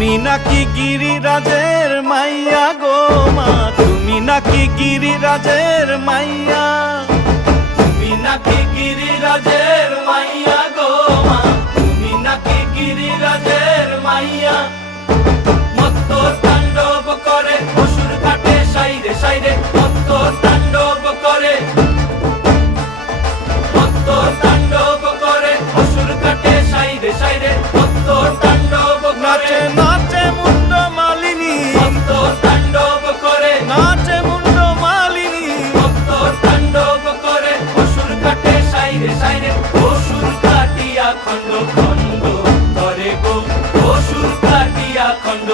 তুমি নাকি গিরিরাজের মাইয়া গো মা, তুমি নাকি গিরিরাজের মাইয়া, তুমি নাকি গিরিরাজের মাইয়া গো মা, তুমি নাকি গিরিরাজের মাইয়া। মত্ত তাণ্ডব করে অসুর কাটে সাইরে সাইরে, মত্ত তাণ্ডব করে, মত্ত তাণ্ডব করে অসুর কাটে সাইরে সাইরে, মত্ত তাণ্ডব করে। নাচে মুন্ড মালিনী, মত্ত তাণ্ডব করে, নাচে মুন্ড মালিনী, মত্ত তাণ্ডব করে অসুর কাটে সাইরে সাইরে, অসুর কাটিয়া খণ্ড খণ্ড করে গো, অসুর কাটিয়া খণ্ড